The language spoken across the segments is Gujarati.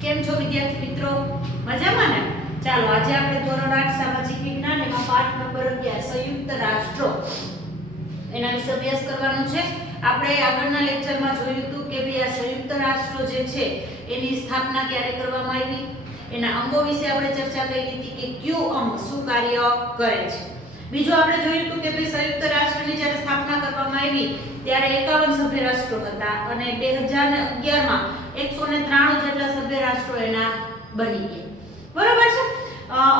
કેમ છો વિદ્યાર્થી મિત્રો? મજામાં ને? ચાલો આજે આપણે ધોરણ 8 સામાજિક વિજ્ઞાન એમાં પાઠ નંબર 11 સંયુક્ત રાષ્ટ્રો એના વિશે અભ્યાસ કરવાનો છે. આપણે આગળના લેક્ચરમાં જોયું હતું કે ભાઈ આ સંયુક્ત રાષ્ટ્રો જે છે એની સ્થાપના ક્યારે કરવામાં આવી, એના અંગો વિશે આપણે ચર્ચા કરી હતી કે કયું અંગ શું કાર્ય કરે છે. બીજું આપણે જોયું હતું કે ભાઈ સંયુક્ત રાષ્ટ્રની જ્યારે સ્થાપના કરવામાં આવી ત્યારે 51 સભ્ય રાષ્ટ્રો હતા અને 2011 માં 193 જેટલા સભ્ય રાષ્ટ્રો એના બની ગયા. બરોબર છે.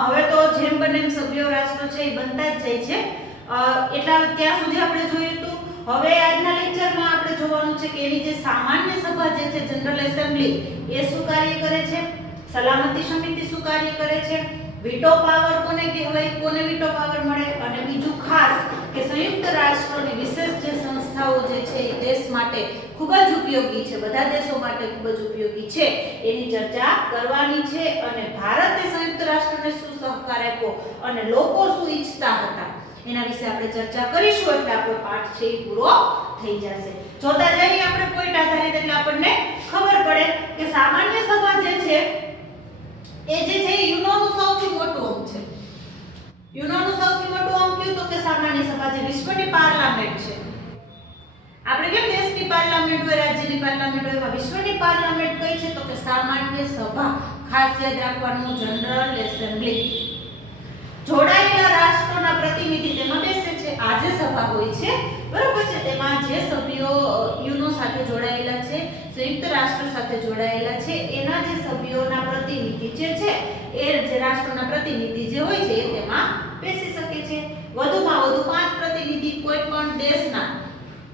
હવે તો જેમ બને એમ સભ્ય રાષ્ટ્રો છે એ બનતા જ જાય છે. એટલા ત્યાં સુધી આપણે જોયું હતું. હવે આજના લેક્ચરમાં આપણે જોવાનું છે કે એની જે સામાન્ય સભા જે છે જનરલ એસેમ્બલી એ શું કાર્ય કરે છે, સલામતી સમિતિ શું કાર્ય કરે છે, વીટો પાવર કોને કહેવાય, કોને વીટો પાવર મળે, અને બીજું ખાસ કે સંયુક્ત રાષ્ટ્રોની વિશેષ જે સંસ્થાઓ જે છે એ દેશ માટે ખૂબ જ ઉપયોગી છે, બધા દેશો માટે ખૂબ જ ઉપયોગી છે એની ચર્ચા કરવાની છે. અને ભારતે સંયુક્ત રાષ્ટ્રને શું સહકાર આપ્યો અને લોકો શું ઈચ્છતા હતા એના વિશે આપણે ચર્ચા કરીશું એટલે આપણો પાઠ છે એ પૂરો થઈ જશે. જોતા જઈએ આપણે પોઈન્ટ આધારિત એટલે આપણને ખબર પડે કે સામાન્ય સભા જે છે એ જે છે યુનોનું સૌથી મોટું અંગ છે. યુનોનું સૌથી મોટું અંગ કયું તો કે સામાન્ય સભા જે વિશ્વની પાર્લામેન્ટ છે. આપણે કેમ દેશની પાર્લામેન્ટ હોય, રાજ્યની પાર્લામેન્ટ હોય, એમાં વિશ્વની પાર્લામેન્ટ કઈ છે તો કે સામાન્ય સભા. ખાસ યાદ રાખવાનું જનરલ એસેમ્બલી. જોડાયેલા રાષ્ટ્રોના પ્રતિનિધિ તેમાં બેસે છે. આ જે સભા હોય છે બરોબર છે તેમાં જે સભ્યો યુનો સાથે જોડાયેલા છે, સંયુક્ત રાષ્ટ્ર સાથે જોડાયેલા છે એના જે સભ્યોના પ્રતિનિધિ જે છે એ જે રાષ્ટ્રોના પ્રતિનિધિ જે હોય છે એ તેમાં બેસી શકે છે. વધુમાં વધુ 5 પ્રતિનિધિ કોઈ પણ દેશના,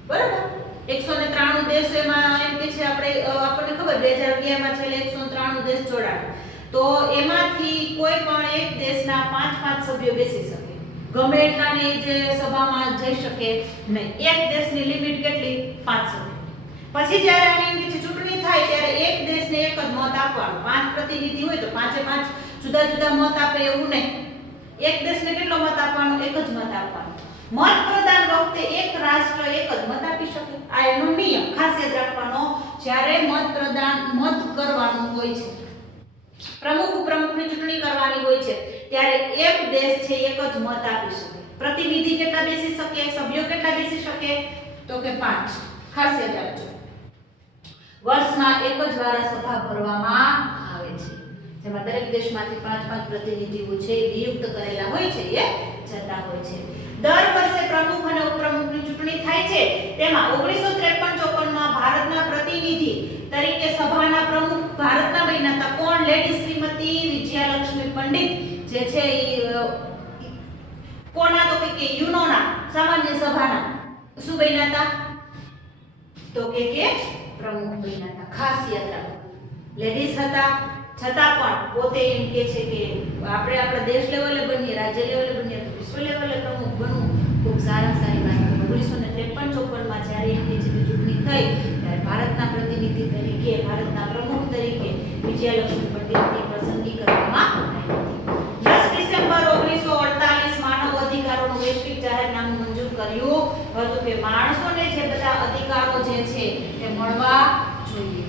બરાબર 193 દેશ એમાં એમ કે છે આપણને ખબર 2011 માં છેલ્લે 193 દેશ જોડાયા તો એમાંથી કોઈ પણ એક દેશના 5 સભ્યો બેસી શકે. ગમે એટલાની જે સભામાં જઈ શકે નહીં. એક દેશની લિમિટ કેટલી? 5 સભ્યો. પછી જ્યારે આની જે ચૂંટણી થાય ત્યારે એક દેશને એક જ મત આપવાનો. 5 પ્રતિનિધિ હોય તો 5 જુદા જુદા મત આપે એવું નહીં. એક દેશને કેટલો મત આપવાનો? એક જ મત આપવાનો. મત પ્રદાન વખતે એક રાષ્ટ્ર એક જ મત આપી શકે. આ એનો નિયમ ખાસ યાદ રાખવાનો. જ્યારે મત કરવાનું હોય છે, પ્રમુખની ચૂંટણી કરવાની હોય છે ત્યારે એક દેશ છે એક જ મત આપી શકે. પ્રતિનિધિ કેટલા બેસી શકે, સભ્યો કેટલા બેસી શકે તો કે 5. ખાસ યાદ રાખજો. વર્ષમાં એક જ વાર સભા ભરવામાં આવે છે જેમાં દરેક દેશમાંથી 5 પ્રતિનિધિઓ છે એ નિયુક્ત કરેલા હોય છે એ જતા હોય છે. દર વર્ષે પ્રમુખ અને ઉપપ્રમુખની ચૂંટણી થાય છે. તેમાં 1953-54 માં ભારતના પ્રતિનિધિ તરીકે સભાના પ્રમુખ ભારતના બન્યા હતા. કોણ? લેડી શ્રીમતી વિજયાલક્ષ્મી પંડિત જે છે કોના તો કે યુનોના સામાન્ય સભાના શું બન્યા હતા તો કે પ્રમુખ બન્યા હતા. ખાસ યાદ રાખો. લેડીઝ હતા છતાં પણ પોતે એમ કે છે કે આપણે આપણા દેશ લેવલે બનીએ, રાજ્ય લેવલે બનીએ, વિશ્વ લેવલે પ્રમુખ બનવું ખૂબ સારી વાત. 1953-54 માં જ્યારે એમની જે ચૂંટણી થઈ ત્યારે ભારતના પ્રતિનિધિ તરીકે, ભારતના પ્રમુખ તરીકે વિજયાલક્ષ્મી પંડિતની પસંદગી કરવામાં આવી હતી. 10 ડિસેમ્બર 1948 માનવ અધિકારોનું વૈશ્વિક જાહેરનામું મંજૂર કર્યું હતું કે માણસોને જે બધા અધિકારો જે છે એ મળવા જોઈએ.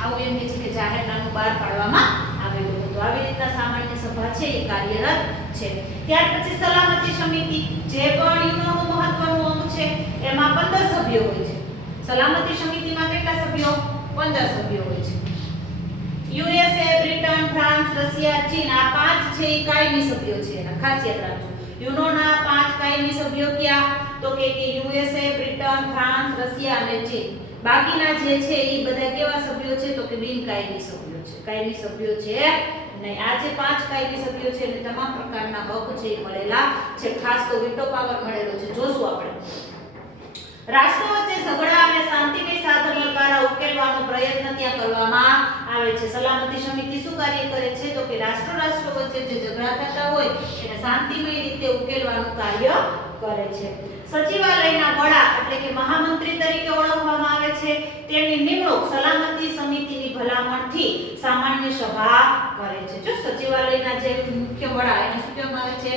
આવું એમ છે કે જાહેરનામું બહાર પાડવામાં આવેલું હતું. આવી રીતના સામાન્ય સભા છે એ કાર્યરત છે. ત્યાર પછી સલામતી સમિતિ જે પણ યુનોનું મહત્વનું અંગ છે એમાં 15 સભ્યો હોય છે. સલામતી સમિતિમાં કેટલા સભ્યો? 15 સભ્યો હોય છે. યુએસએ, બ્રિટન, ફ્રાન્સ, રશિયા, ચીન આ 5 છે એ કાયમી સભ્યો છે. એના ખાસ યાદ રાખજો. યુનોના 5 કાયમી સભ્યો ક્યાં તો કે યુએસએ, બ્રિટન, ફ્રાન્સ, રશિયા અને ચીન. બાકીના જે છે એ બધા કેવા સભ્યો છે તો કે બિનકાયમી સભ્યો છે. કાયમી સભ્યો છે નહીં. આ જે 5 કાયમી સભ્યો છે એને તમામ પ્રકારના હક છે એ મળેલા છે. ખાસ તો વીટો પાવર મળેલો છે. જોશું આપણે. રાષ્ટ્રો વચ્ચે ઝઘડા અને શાંતિમય સાધનો દ્વારા ઉકેલવાનો પ્રયત્ન ત્યાં કરવામાં આવે છે. સલામતી સમિતિ શું કાર્ય કરે છે તો કે રાષ્ટ્રો વચ્ચે જે ઝઘડા થતા હોય એને શાંતિમય રીતે ઉકેલવાનું કાર્ય કરે છે. સચિવાલયના વડા એટલે કે મહામંત્રી તરીકે ઓળખવામાં આવે છે. તેમની નિમણૂક સલામતી સમિતિની ભલામણથી સામાન્ય સભા કરે છે. જો સચિવાલયના જે મુખ્ય વડા એને શું કહેવામાં આવે છે?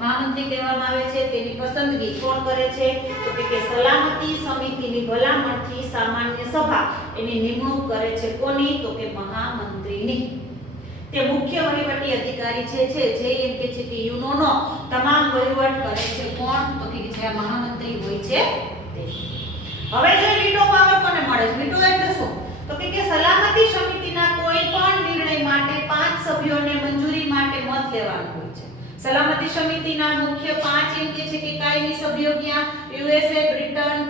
મહામંત્રી કહેવામાં આવે છે. તેની પસંદગી કોણ કરે છે તો કે સલામતી સમિતિની ભલામણથી સામાન્ય સભા એની નિમણૂક કરે છે કોની? તો કે મહામંત્રીની. તે મુખ્ય વહીવટી અધિકારી છે જે એમ કે છે કે યુનોનો તમામ વહીવટ કરે છે કોણ? તો કે જે આ મહામંત્રી હોય છે તે. હવે જો વીટો પાવર કોને મળે છે? વીટો એટલે શું? તો કે સલામતી સમિતિના કોઈ પણ નિર્ણય માટે 5 સભ્યોને મંજૂરી માટે મત લેવાનો હોય છે. સલામતી સમિતિના મુખ્ય 5 એમ કે છે કે કાયમી સભ્યો ક્યાં? યુએસએ, બ્રિટન,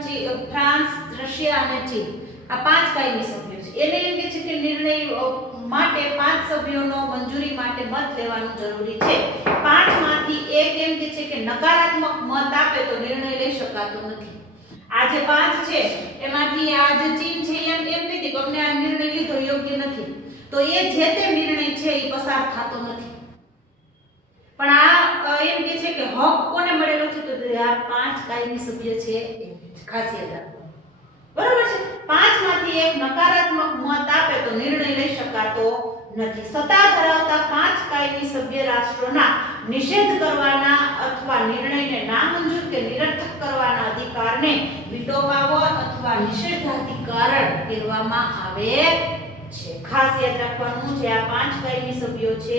ફ્રાન્સ, રશિયા અને ચીન. આ 5 કાયમી સભ્યો છે. એને એમ કે છે કે નિર્ણય માટે 5 સભ્યોનો મંજૂરી માટે મત લેવાનું જરૂરી છે. 5 માંથી એક એમ કે છે કે નકારાત્મક મત આપે તો નિર્ણય લઈ શકાતો નથી. આ જે 5 છે એમાંથી આ જે ચીન છે એમ કહી દે કે અમને આ નિર્ણય લીધો યોગ્ય નથી, તો એ જે તે નિર્ણય છે એ પસાર થતો નથી. પણ આ એમ કે છે કે હક કોને મળેલો છે? તો આ 5 કાયમી સભ્ય છે એ ખાસ યાદ રાખો. બરોબર છે? 5 માંથી એક નકારાત્મક મત આપે તો નિર્ણય લઈ શકાતો નથી. સત્તા ધરાવતા 5 કાયમી સભ્ય રાષ્ટ્રોના નિષેધ કરવાના અથવા નિર્ણયને નામંજૂર કે નિરર્થક કરવાના અધિકારને વીટો પાવર અથવા નિષેધાધિકાર કહેવામાં આવે છે. ખાસ યાદ રાખવાનું છે આ 5 કાયમી સભ્યો છે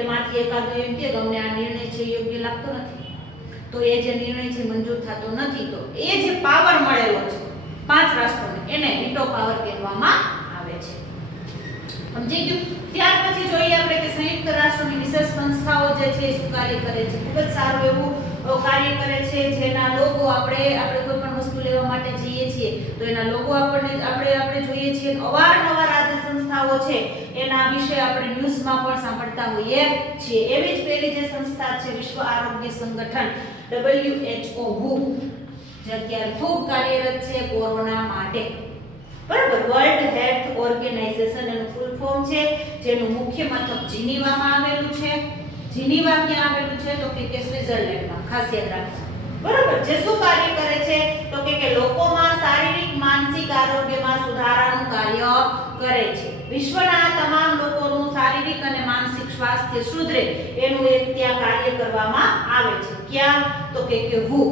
એમાંથી એકાદો એમ કે ગમને આ નિર્ણય છે યોગ્ય લાગતો નથી, તો એ જે નિર્ણય છે મંજૂર થતો નથી, તો એ જે પાવર મળેલો છે 5 રાષ્ટ્રોને એને વીટો પાવર કહેવામાં આવે છે. સમજી ગયું? ત્યાર પછી જોઈએ આપણે કે સંયુક્ત રાષ્ટ્રોની વિશેષ સંસ્થાઓ જે છે એ શું કાર્ય કરે છે. ખૂબ જ સારું એવું કાર્ય કરે છે, જેના લોગો આપણે કોઈ પણ વસ્તુ લેવા માટે જઈએ છીએ તો એના લોગો આપણે જોઈએ છીએ. અવારનવાર આ જે સંસ્થાઓ છે એના વિશે આપણે ન્યૂઝમાં પણ સાંભળતા હોઈએ છીએ. એવી જ પહેલી જે સંસ્થા છે વિશ્વ આરોગ્ય સંગઠન WHO, જે અત્યારે ખૂબ કાર્યરત છે કોરોના માટે. બરાબર? વર્લ્ડ હેલ્થ ઓર્ગેનાઇઝેશન એનું ફૂલ ફોર્મ છે, જેનું મુખ્ય મથક જીનીવામાં આવેલું છે. જીનીવા ક્યાં આવેલું છે? તો કે સ્વિટ્ઝરલેન્ડમાં. ખાસ યાદ રાખજો. બરાબર? જે શું કાર્ય કરે છે? તો કે લોકોમાં શારીરિક માનસિક આરોગ્યમાં સુધારાનું કાર્ય કરે છે. વિશ્વના તમામ લોકોનું શારીરિક અને માનસિક સ્વાસ્થ્ય સુધરે એનું એક ત્યાં કાર્ય કરવામાં આવે છે. ક્યાં? તો કે WHO,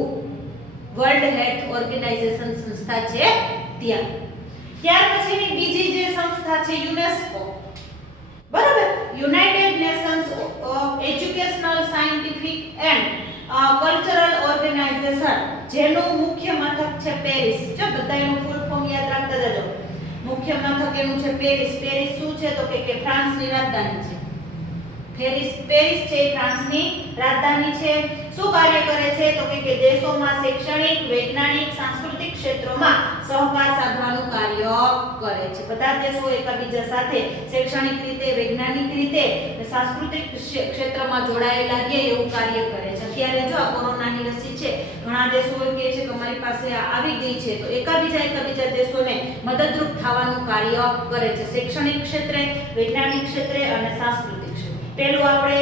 વર્લ્ડ હેલ્થ ઓર્ગેનાઇઝેશન સંસ્થા છે ત્યાં. ત્યાર પછીની બીજી જે સંસ્થા છે યુનેસ્કો. બરાબર? United Nations Educational, Scientific and Cultural Organization, જેનું મુખ્ય મથક છે પેરિસ. જો બધા એનું ફૂલ ફોર્મ યાદ રાખતા જજો. મુખ્ય મથક એનું છે પેરિસ. પેરિસ શું છે? તો કે ફ્રાન્સની રાજધાની છે. પેરિસ છે ફ્રાન્સની રાજધાની છે. શું કાર્ય કરે છે? તો કે દેશોમાં શૈક્ષણિક, વૈજ્ઞાનિક, સાંસ્કૃતિક ક્ષેત્રોમાં સહકાર સાધવાનું કાર્ય કરે છે. બધા દેશો એકબીજા સાથે શૈક્ષણિક રીતે, વૈજ્ઞાનિક રીતે, સાંસ્કૃતિક ક્ષેત્રમાં જોડાયેલા રહે એવું કાર્ય કરે છે. અત્યારે જો આ કોરોનાની રસી છે, ઘણા દેશો કહે છે કે અમારી પાસે આવી ગઈ છે, તો એકબીજા દેશોને મદદરૂપ થવાનું કાર્ય કરે છે. શૈક્ષણિક ક્ષેત્રે, વૈજ્ઞાનિક ક્ષેત્રે અને સાંસ્કૃતિક ક્ષેત્રે. પેલું આપણે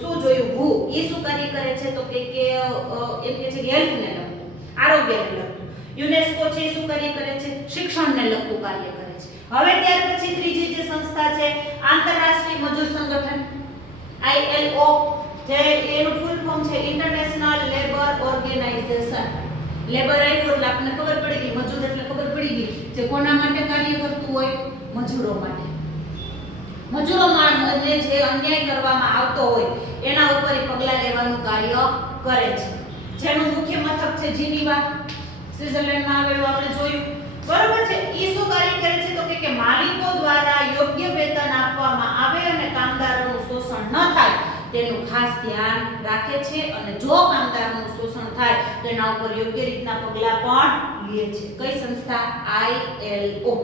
શું જોયું? WHO ઈ શું કાર્ય કરે છે? તો કે એમ કે છે હેલ્થને લગતું, આરોગ્યને લગતું. યુનેસ્કો છે શું કાર્ય કરે છે? શિક્ષણને લગતું કાર્ય કરે છે. હવે ત્યાર પછી ત્રીજી જે સંસ્થા છે આંતરરાષ્ટ્રીય મજૂર સંગઠન ILO, જે એનું ફૂલ ફોર્મ છે ઇન્ટરનેશનલ લેબર ઓર્ગેનાઇઝેશન. લેબર એટલે આપણને ખબર પડી ગઈ, મજૂર એટલે ખબર પડી ગઈ, જે કોના માટે કાર્ય કરતું હોય? મજૂરો માટે. મજૂરોને જે અન્યાય કરવામાં આવતો હોય એના ઉપર પગલાં લેવાનું કાર્ય કરે છે. જેનું મુખ્ય મથક છે જીનીવા, સ્વિટ્ઝરલેન્ડમાં આવેલું આપણે જોયું. બરોબર છે? ઈ શું કાર્ય કરે છે? તો કે માલિકો દ્વારા યોગ્ય વેતન આપવામાં આવે અને કામદારોનું શોષણ ન થાય તેનું ખાસ ધ્યાન રાખે છે, અને જો કામદારોનું શોષણ થાય તો એના ઉપર યોગ્ય રીતના પગલાં પણ લે છે. કઈ સંસ્થા? ILO.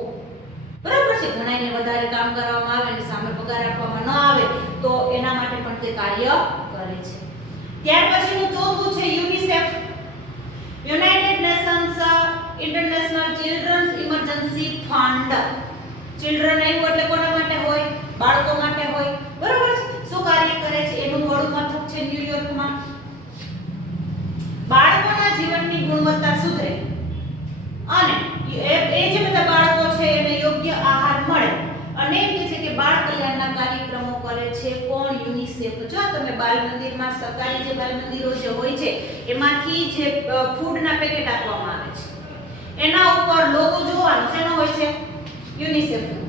બરાબર છે? ઘણાને વધારે કામ કરવામાં આવે અને સામે પગાર આપવામાં ન આવે તો એના માટે પણ તે કાર્ય કરે છે. ત્યાર પછીનું ચોથું છે UNICEF, United Nations International Children's Emergency Fund. Children આવ્યું એટલે કોના માટે હોય? બાળકો માટે હોય. બરાબર છે? શું કાર્ય કરે છે? એનું વડું મથક છે ન્યુયોર્કમાં. બાળકોના જીવનની ગુણવત્તા સુધરે અને એ જે બધા બાળકો છે એને યોગ્ય આહાર મળે અને એમ કે છે કે બાળ કલ્યાણના કાર્યક્રમો કરે છે. કોણ? યુનિસેફ. જો તમે બાલ મંદિરમાં, સરકારી જે બાલ મંદિરો જે હોય છે એમાંથી જે ફૂડના પેકેટ આપવામાં આવે છે એના ઉપર લોગો જોવાનો શેનો હોય છે? યુનિસેફનું.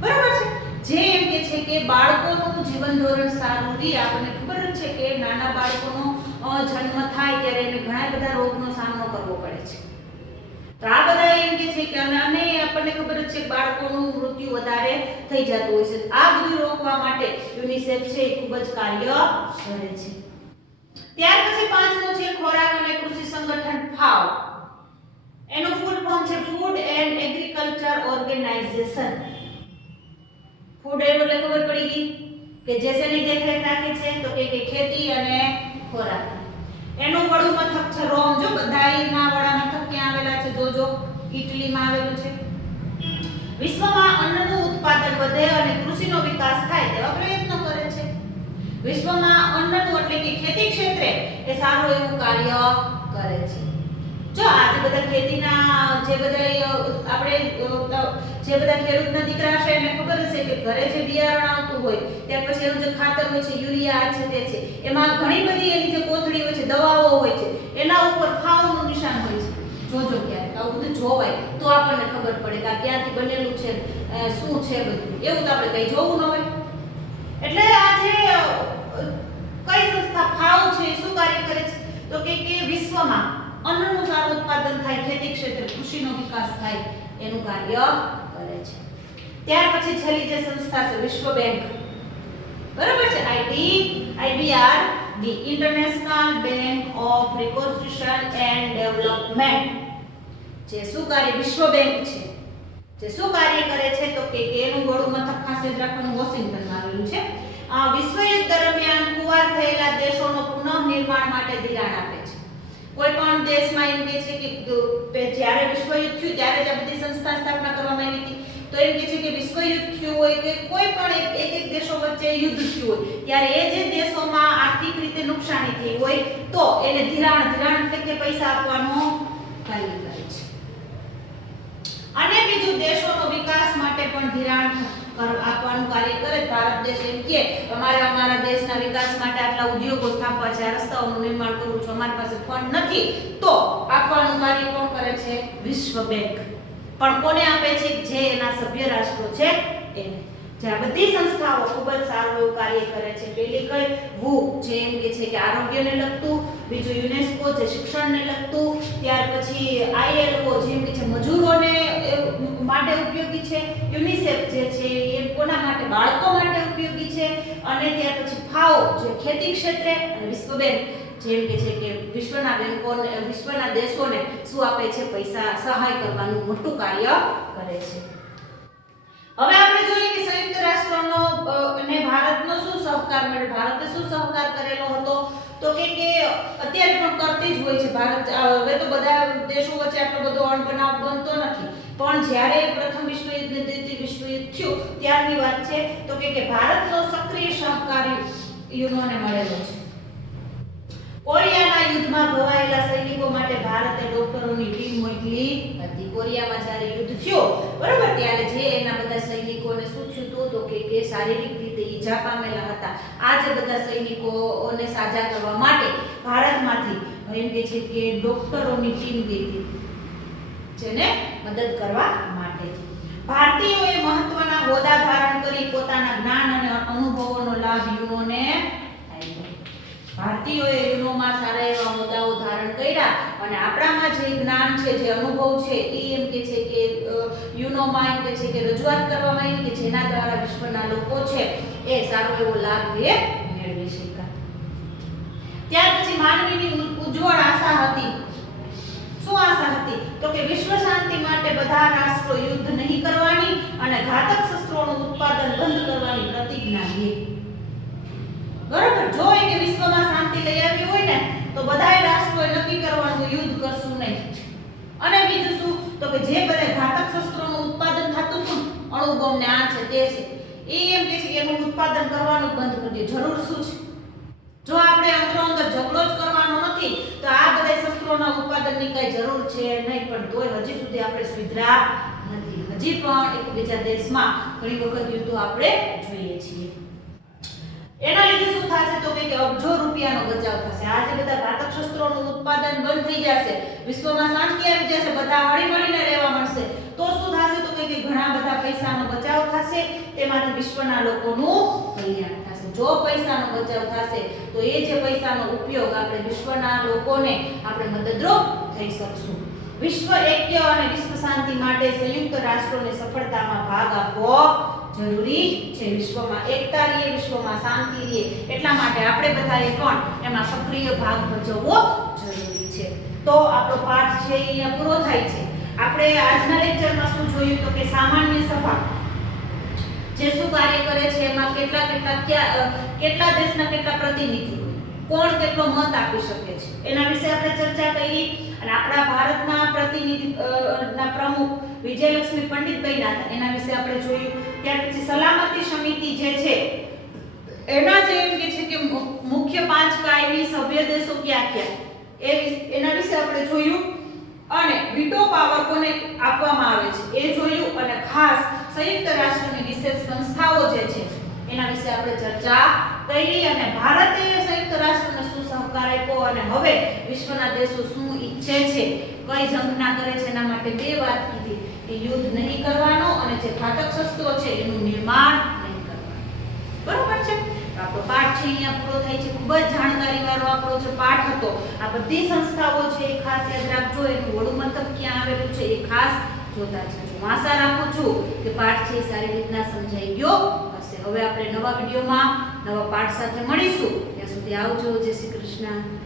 બરાબર છે. જે એમ કે છે કે બાળકોનું જીવન ધોરણ સારું રહે. આપણને ખબર જ છે કે નાના બાળકોનો જન્મ થાય ત્યારે એને ઘણા બધા રોગનો સામનો કરવો પડે છે. તો આ બધા એમ કે છે કે અને આપણને ખબર જ છે કે બાળકોનું મૃત્યુ વધારે થઈ જતું હોય છે. આ બધું રોકવા માટે યુનિસેફ છે એ ખૂબ જ કાર્ય કરે છે. ત્યાર પછી પાંચમું છે ખોરાક અને કૃષિ સંગઠન FAO. એનું ફૂલ ફોર્મ છે Food and Agriculture Organization. Food એટલે ખબર પડી ગઈ કે જે શેની દેખરેખ રાખે છે તો કે ખેતી અને ખોરાક. એનું વડું મથક છે રોમ. જો બધાયના વડા મથક ક્યાં આવેલા છે જોજો, ઇટલીમાં આવેલું છે. વિશ્વમાં અન્નનું ઉત્પાદન વધે અને કૃષિનો વિકાસ થાય તેવા પ્રયત્નો કરે છે. વિશ્વમાં અન્નનું એટલે કે ખેતી ક્ષેત્રે એ સારું એવું કાર્ય કરે છે. જો આજે બધા ખેતીના જે બધા આપણે જે બધા ખેડૂતના દીકરા છે એને ખબર હશે કે ઘરે જે બિયારણ આવતું હોય ત્યાર પછી એનું જે ખાતર હોય છે યુરિયા છે તે છે એમાં ઘણી બધી એની જે કોથળી હોય છે દવાઓ હોય છે એના ઉપર FAOનું નિશાન હોય છે. જોજો ક્યારેક આવું બધું જોવાય તો આપણને ખબર પડે કે આ ક્યાંથી બનેલું છે શું છે બધું. એવું તો આપણે કઈ જોવું ન હોય. એટલે આ જે કઈ સંસ્થા FAO છે શું કાર્ય કરે છે તો કે વિશ્વમાં અન્નનું સારું ઉત્પાદન થાય, ખેતી ક્ષેત્રે કૃષિનો વિકાસ થાય એનું કાર્ય કરે છે. ત્યાર પછી છેલ્લી જે સંસ્થા છે વિશ્વ બેંક. બરાબર છે. IBR the International Bank of Reconstruction and Development. જે શું કાર્ય વિશ્વ બેંક છે જે શું કાર્ય કરે છે તો કે એનું વડું મથક ખાસ યાદ રાખવાનું વોશિંગ્ટનમાં આવેલું છે. વિશ્વ યુદ્ધ દરમિયાન ખુવાર થયેલા દેશોનો પુનઃનિર્માણ માટે ધિરાણ આપે છે. કોઈ પણ દેશમાં એમ કે છે કે જ્યારે વિશ્વ યુદ્ધ થયું ત્યારે જ આ બધી સંસ્થા સ્થાપના કરવામાં આવી હતી. તો એમ કે છે કે વિશ્વ યુદ્ધ થયું હોય કે કોઈ પણ એક દેશો વચ્ચે યુદ્ધ થયું હોય ત્યારે એ જે દેશોમાં આર્થિક રીતે નુકસાની થઈ હોય તો એને ધિરાણ એટલે કે પૈસા આપવાનો કાર્ય કરે છે. અને બીજું દેશોનો વિકાસ માટે પણ ધિરાણ આપવાનું કાર્ય કરે. ભારત દેશ એમ કે અમારા દેશના વિકાસ માટે આટલા ઉદ્યોગો સ્થાપવા છે, રસ્તાઓનું નિર્માણ કરવું છે, અમારી પાસે ફંડ નથી તો આપવાનું કાર્ય કોણ કરે છે? વિશ્વ બેંક. પણ કોને આપે છે? જે એના સભ્ય રાષ્ટ્રો છે એને. જે આ બધી સંસ્થાઓ ખૂબ જ સારું એવું કાર્ય કરે છે. પહેલી કઈ WHO જે એમ કે છે કે આરોગ્યને લગતું, બીજું યુનેસ્કો જે શિક્ષણને લગતું, ત્યાર પછી ILO જેમ કે છે મજૂરોને માટે ઉપયોગી છે, યુનિસેફ જે છે એ કોના માટે? બાળકો માટે ઉપયોગી છે, અને ત્યાર પછી FAO જે ખેતી ક્ષેત્રે, અને વિશ્વ બેંક જેમ કે છે કે વિશ્વના દેશોને શું આપે છે? પૈસા સહાય કરવાનું મોટું કાર્ય કરે છે. હવે આપણે જોઈએ કે સંયુક્ત રાષ્ટ્રનો અને ભારતનો શું સહકાર મળ્યો. ભારતે શું સહકાર કરેલો હતો તો કે અત્યારે પણ કરતી જ હોય છે ભારત. હવે તો બધા દેશો વચ્ચે આટલો બધો અણબનાવ બનતો નથી, પણ જ્યારે પ્રથમ વિશ્વયુદ્ધ ને દ્વિતીય વિશ્વયુદ્ધ થયું ત્યારની વાત છે તો કે ભારતનો સક્રિય સહકાર યુનોને મળેલો છે. કોરિયાના યુદ્ધમાં ઘવાયેલા સૈનિકો માટે ભારતે ડોક્ટરોની ટીમ મોકલી હતી. કોરિયામાં જ્યારે યુદ્ધ થયું બરાબર ત્યારે જે એના બધા સૈનિકોને શું થયું હતું તો કે શારીરિક રીતે ઈજા પામેલા હતા. આ જે બધા સૈનિકોને સાજા કરવા માટે ભારતમાંથી એમ કે છે કે ડોક્ટરોની ટીમ ગઈ હતી જેને મદદ કરવા માટે. ભારતીયોએ મહત્વના હોદ્દા ધારણ કરી પોતાના જ્ઞાન અને અનુભવોનો લાભ યુનોને આપ્યો. ભારતીયોએ યુનોમાં સારા એવા હોદ્દાઓ ધારણ કર્યા અને આપણામાં જે જ્ઞાન છે, જે અનુભવ છે એ એમ કે છે કે યુનોમાં એમ કે છે કે રજૂઆત કરવામાં આવી કે જેના દ્વારા વિશ્વના લોકો છે એ સારો એવો લાભ મેળવી શક્યા. ત્યાર પછી માનવીની ઉજ્જવળ આશા હતી. શું આશા હતી તો કે વિશ્વ શાંતિ માટે બધા રાષ્ટ્રો યુદ્ધ નહીં કરવાની અને ઘાતક શસ્ત્રોનું ઉત્પાદન બંધ કરવાની પ્રતિજ્ઞા લે. બરાબર. જો કે વિશ્વમાં શાંતિ લઈ આવી હોય ને તો બધાય રાષ્ટ્રોએ નક્કી કરવાનું યુદ્ધ કરશું નહીં. અને બીજું શું તો કે જે બધા ઘાતક શસ્ત્રોનું ઉત્પાદન થતું હતું અણુ બોમ્બ ને આ છે તે છે એ એમ કે છે કે એનું ઉત્પાદન કરવાનું બંધ કરી દે. જરૂર શું છે? જો આપણે અંદરો અંદર ઝઘડો જ કરવાનો નથી તો આ બધા શસ્ત્રોના ઉત્પાદનની કઈ જરૂર છે નહીં. પણ તોય હજી સુધી આપણે સુધરા નથી. હજી પણ એકબીજા દેશમાં ઘણી વખત યુદ્ધો આપણે જોઈએ છીએ. એના લીધે શું થશે તો કે અબજો રૂપિયાનો બચાવ થશે. આ જે બધા ઘાતક શસ્ત્રોનું ઉત્પાદન બંધ થઈ જશે, વિશ્વમાં શાંતિ આવી જશે, બધા હળી મળીને રહેવા મળશે તો શું થશે તો કે પૈસાનો બચાવ થશે તેમાંથી વિશ્વના લોકોનું કલ્યાણ થશે. જો પૈસાનો બચાવ થશે તો એ જે પૈસાનો ઉપયોગ આપણે વિશ્વના લોકોને આપણે મદદરૂપ થઈ શકશું. વિશ્વ ઐક્ય અને વિશ્વ શાંતિ માટે સંયુક્ત રાષ્ટ્રોને સફળતામાં ભાગ આપવો જરૂરી છે. વિશ્વમાં એકતા રહે, વિશ્વમાં શાંતિ રહે, એટલા માટે આપણે બધાએ પણ એમાં સક્રિય ભાગ ભજવવો જરૂરી છે. તો આપણો પાઠ છે એ અહીંયા પૂરો થાય છે. આપણે આજના લેક્ચરમાં શું જોયું તો કે સામાન્ય સભા જે શું કાર્ય કરે છે, એમાં કેટલા દેશના કેટલા પ્રતિનિધિ હોય, કોણ કેટલો મત આપી શકે છે, એના વિશે આપણે ચર્ચા કરી. અને આપણા ભારતના પ્રતિનિધિ ના પ્રમુખ વિજયલક્ષ્મી પંડિતભાઈ હતા, એના વિશે આપણે જોયું. ત્યાર પછી સલામતી સમિતિ જે છે એના જે એમ કે છે કે મુખ્ય 5 કાયમી સભ્ય દેશો ક્યાં ક્યાં એના વિશે આપણે જોયું. અને વીટો પાવર કોને આપવામાં આવે છે એ જોયું. અને ખાસ સંયુક્ત રાષ્ટ્રની વિશેષ સંસ્થાઓ જે છે એના વિશે આપણે ચર્ચા કરી. અને ભારતે સંયુક્ત રાષ્ટ્રને શું સહકાર આપ્યો અને હવે વિશ્વના દેશો શું ઈચ્છે છે, કઈ ઝંખના કરે છે, એના માટે 2 વાત કીધી કે યુદ્ધ નહીં કરવાનો અને જે ઘાતક શસ્ત્રો છે એનું નિર્માણ નહીં કરવાનું. બરોબર છે? આપણો પાઠ છે અહીંયા પૂરો થાય છે. ખૂબ જ જાણકારી વાળો આપણો જે પાઠ હતો. આ બધી સંસ્થાઓ છે એ ખાસ યાદ રાખજો. એનું વડું મથક ક્યાં આવેલું છે એ ખાસ જોતા જજો. હું આશા રાખું છું કે પાઠ છે સારી રીતના સમજાઈ ગયો હશે. હવે આપણે નવા વિડીયોમાં નવા પાઠ સાથે મળીશું. ત્યાં સુધી આવજો. જય શ્રી કૃષ્ણ.